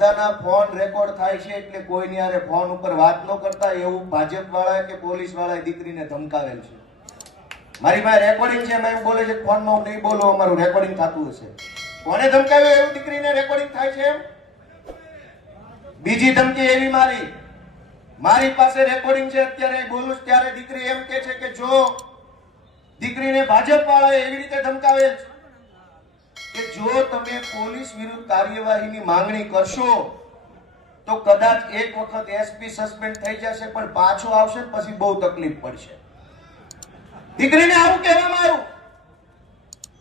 બધાના phone record થાય છે એટલે કોઈની હારે ફોન ઉપર વાત ન કરતા એવું ભાજપ વાળા કે પોલીસ વાળા દીકરીને ધમકાવેલ છે. મારી પાસે રેકોર્ડિંગ છે, એમ બોલે છે ફોનમાં હું નહીં બોલું, અમારું રેકોર્ડિંગ થતું હશે. કોને ધમકાવ્યું એવું દીકરીને રેકોર્ડિંગ થાય છે એમ? બીજી ધમકી એવી મારી પાસે રેકોર્ડિંગ છે, અત્યારે બોલું ત્યારે દીકરી એમ કે છે કે જો દીકરીને ભાજપ વાળાએ એવી રીતે ધમકાવેલ છે કે જો તમે પોલીસ વિરુદ્ધ કાર્યવાહીની માંગણી કરશો તો કદાચ એક વખત એસપી સસ્પેન્ડ થઈ જશે, પણ પાછો આવશે પછી બહુ તકલીફ પડશે. દીકરીને આવું કહેવામાં આવ્યું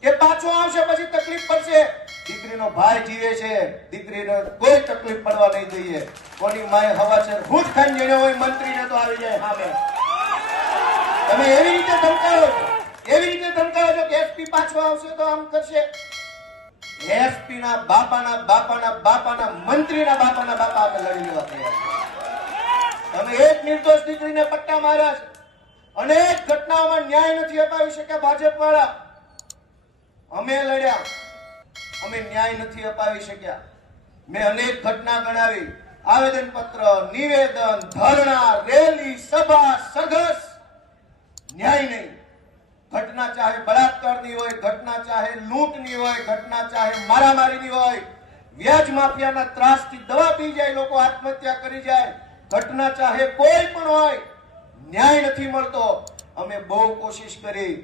કે પાછો આવશે પછી તકલીફ પડશે. દીકરીનો ભાઈ જીવે છે, દીકરીને કોઈ તકલીફ પડવા નહીં દઈએ. કોની માય હવા છે હું જ ખાન જેને હોય મંત્રીને તો આવી જાય સામે. તમે એવી રીતે ધમકાવો છો કે એસપી પાછો આવશે તો આમ કરશે. એસપી ના બાપાના મંત્રીના બાપાના બાપા આપણે લડી લેવા તૈયાર છે. તમે એક નિર્દોષ દીકરીને પટ્ટા માર્યા છે. અનેક ઘટનાઓમાં ન્યાય નથી અપાવી શક્યા ભાજપ વાળા. અમે લડ્યા, અમે ન્યાય નથી અપાવી શક્યા. મેં અનેક ઘટના ગણાવી, આવેદન પત્ર, નિવેદન, ધરણા, રેલી, સભા, સરઘસ, ન્યાય નહીં. ઘટના ચાહે બળાત્કારની હોય, ઘટના ચાહે લૂંટની હોય, ઘટના ચાહે મારામારીની હોય, વ્યાજ માફિયાના ત્રાસથી દવા પી જાય, લોકો આત્મહત્યા કરી જાય, ઘટના ચાહે કોઈ પણ હોય, ન્યાય નથી મળતો. અમે બહુ કોશિશ કરી,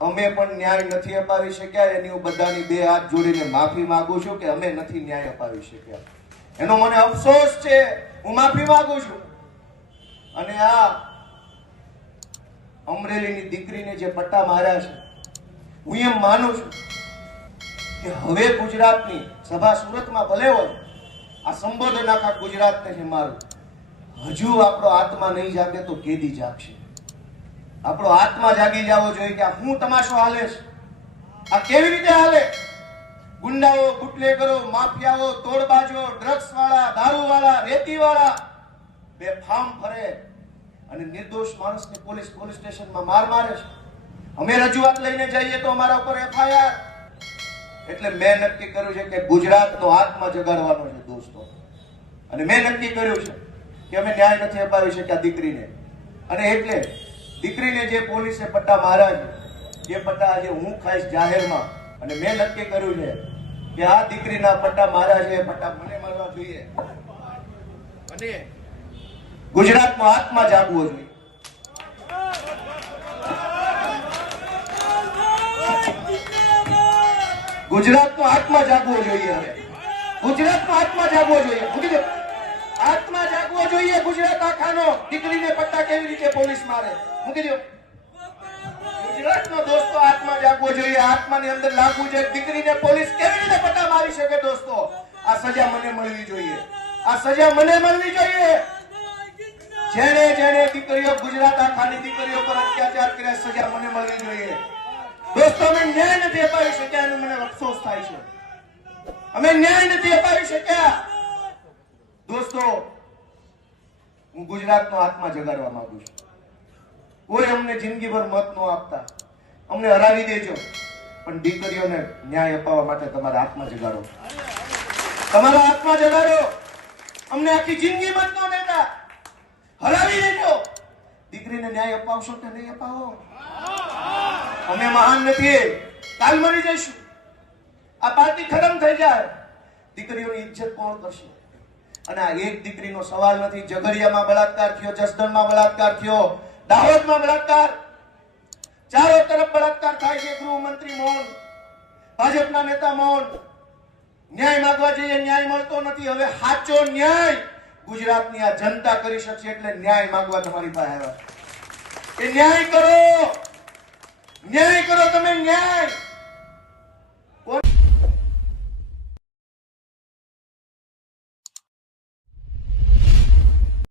અમે પણ ન્યાય નથી અપાવી શક્યા. એની હું બધાની બે હાથ જોડીને માફી માંગુ છું કે અમે નથી ન્યાય અપાવી શક્યા. એનો મને અફસોસ છે, હું માફી માંગુ છું. અને આ અમરેલીની દીકરીને જે પટ્ટા માર્યા છે, હું એમ માનું છું કે હવે ગુજરાતની સભા સુરતમાં ભલે હોય, આ સંબોધન આખા ગુજરાતને છે મારું. હજુ આપણો આત્મા નહીં જાગે તો કેદી જાગશે? આપણો આત્મા જાગી જવો જોઈએ કે આ હું તમાશો હાલે છે, આ કેવી રીતે હાલે? ગુંડાઓ, બુટલેગરો, માફિયાઓ, તોડબાજો, ડ્રગ્સ વાળા, દારૂ વાળા, રેતી વાળા બેફામ ફરે અને નિર્દોષ માણસને પોલીસ સ્ટેશનમાં મારે છે. અમે રજૂઆત લઈને જઈએ તો અમારા ઉપર એફઆઈઆર. એટલે મેં નક્કી કર્યું છે કે ગુજરાતનો આત્મા જગાડવાનો છે દોસ્તો. અને મેં નક્કી કર્યું છે કે અમે ન્યાય નથી અપાવી શક્યા દીકરીને. અને એટલે દીકરીને જે પોલીસે પટ્ટા માર્યા છે, એ પટ્ટા આજે હું ખાઈશ જાહેરમાં. અને મેં નક્કી કર્યું છે કે આ દીકરીના પટ્ટા માર્યા છે, એ પટ્ટા મને મળવા જોઈએ. અને ગુજરાતનો આત્મા જાગવો જોઈએ. ગુજરાતનો આત્મા જાગવો જોઈએ. હવે ગુજરાતનો આત્મા જાગવો જોઈએ. આત્મા જાગવો જોઈએ ગુજરાત આખાનો. દીકરીને પટ્ટા કેવી રીતે પોલીસ મારે? મૂકી દો. ગુજરાતનો દોસ્તો આત્મા જાગવો જોઈએ. આત્માની અંદર લાગવું જોઈએ. દીકરીને પોલીસ કેવી રીતે પટ્ટા મારી શકે? દોસ્તો, આ સજા મને મળવી જોઈએ. આ સજા મને મળવી જોઈએ. જેને દીકરીઓ, ગુજરાત આખાની દીકરીઓ પર અત્યાચાર કર્યા, સજા મને મળવી જોઈએ. દોસ્તો, અમે ન્યાય નથી અપાવી શક્યા એનો મને અફસોસ થાય છે. અમે ન્યાય નથી અપાવી શક્યા. દોસ્તો, હું ગુજરાતનો આત્મા જગાડવા માંગુ છું. કોઈ અમને જિંદગીભર મત ન આપતા, અમને હરાવી દેજો, પણ દીકરીઓને ન્યાય અપાવવા માટે તમારા આત્મા જગાડો. તમારા આત્મા જગાડો. અમને આખી જિંદગી મત ન દેતા, હરાવી દેજો. દીકરીને ન્યાય અપાવશો કે નહીં અપાવો? અમે મહાન નથી, કાલ મરી જઈશું. આ પાર્ટી ખતમ થઈ જાય, દીકરીઓની ઇજ્જત કોણ કરશે? અને આ એક દીકરીનો સવાલ નથી. ઝઘડિયામાં બળાત્કાર થયો, જસદણમાં બળાત્કાર થયો, દાહોદમાં બળાત્કાર, ચારો તરફ બળાત્કાર થાય છે. ગૃહમંત્રી મૌન, ભાજપના નેતા મૌન. ન્યાય માંગવા જઈએ, ન્યાય મળતો નથી. હવે સાચો ન્યાય ગુજરાતની આ જનતા કરી શકશે. એટલે ન્યાય માંગવા તમારી પાસે આવ્યા. એ ન્યાય કરો, ન્યાય કરો તમે, ન્યાય.